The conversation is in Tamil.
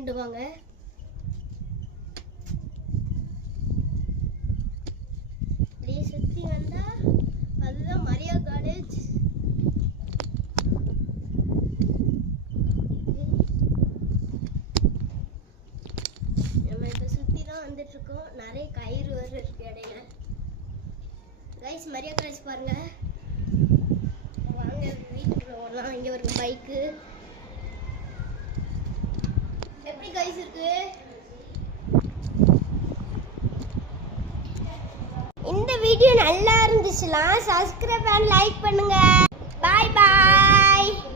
கிண்டுவாங்க. அப்படியே சுற்றி வந்தா அதுதான் மரியா காலேஜ். நம்ம இப்போ சுற்றி தான் வந்துட்டு இருக்கோம். நிறைய கயிறு வர இருக்கு இடையில. கைஸ் மரியா காலேஜ் பாருங்க. வாங்க வீட்டுக்குள்ள ஓடலாம். இங்க ஒரு பைக்கு. எப்படி கைஸ் இருக்கு? இந்த வீடியோ நல்லா இருந்துச்சுன்னா சப்ஸ்கிரைப் அண்ட் லைக் பண்ணுங்க.